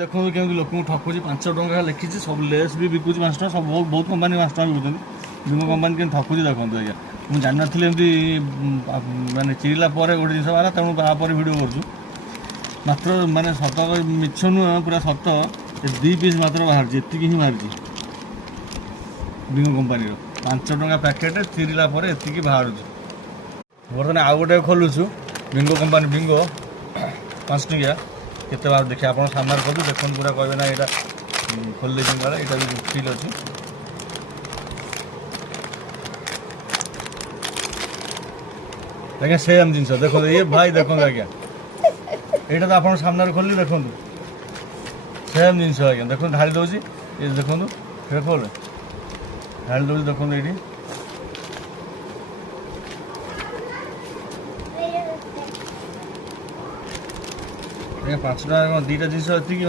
ଦେଖନ୍ତୁ କେମିତି ଲୋକଙ୍କୁ ଠକୁଛି। 5 ଟଙ୍କା ଲେଖିଛି, ସବୁ ଲେସ୍ ବି ବିକୁଛି 5 ଟଙ୍କା, ସବୁ ବହୁତ କମ୍ପାନୀ 5 ଟଙ୍କା ବିକୁଛନ୍ତି। ବିମୋ କମ୍ପାନୀ କେମିତି ଠକୁଛି ଦେଖନ୍ତୁ ଆଜ୍ଞା। ମୁଁ ଜାଣିନଥିଲି ଏମିତି ମାନେ ଚିରିଲା ପରେ ଗୋଟେ ଜିନିଷ ବାହାରା, ତେଣୁ ତାପରେ ଭିଡ଼ିଓ କରୁଛୁ। ମାତ୍ର ମାନେ ସତ ମିଛ ନୁହଁ, ପୁରା ସତ। 2 ପିସ୍ ମାତ୍ର ବାହାରିଛି, ଏତିକି ହିଁ ବାହାରିଛି ବିମୋ କମ୍ପାନୀର। 5 ଟଙ୍କା ପ୍ୟାକେଟ୍ ଚିରିଲା ପରେ ଏତିକି ବାହାରୁଛି। ବର୍ତ୍ତମାନ ଆଉ ଗୋଟେ ଖୋଲୁଛୁ ବିଙ୍ଗୋ କମ୍ପାନୀ, ବିଙ୍ଗୋ 5 ଟଙ୍କିଆ। କେତେ ବାର ଦେଖିବା ଆପଣ ସାମ୍ନାରେ କରୁଛୁ, ଦେଖନ୍ତୁ ପୁରା କହିବେ ନା ଏଇଟା ଖୋଲି ଦେଇଛନ୍ତି କାଳେ। ଏଇଟା ବି ଫିଲ୍ ଅଛି। ଆଜ୍ଞା ସେମ୍ ଜିନିଷ ଦେଖନ୍ତୁ, ଇଏ ଭାଇ ଦେଖନ୍ତୁ ଆଜ୍ଞା, ଏଇଟା ତ ଆପଣ ସାମ୍ନାରେ ଖୋଲିଲେ ଦେଖନ୍ତୁ ସେମ୍ ଜିନିଷ ଆଜ୍ଞା। ଦେଖନ୍ତୁ ଢାଳି ଦେଉଛି, ଏ ଦେଖନ୍ତୁ ଖୋଲେ ଢାଳି ଦେଉଛି, ଦେଖନ୍ତୁ ଏଇଠି ଆଜ୍ଞା 5 ଟଙ୍କା 2ଟା ଜିନିଷ ଏତିକି।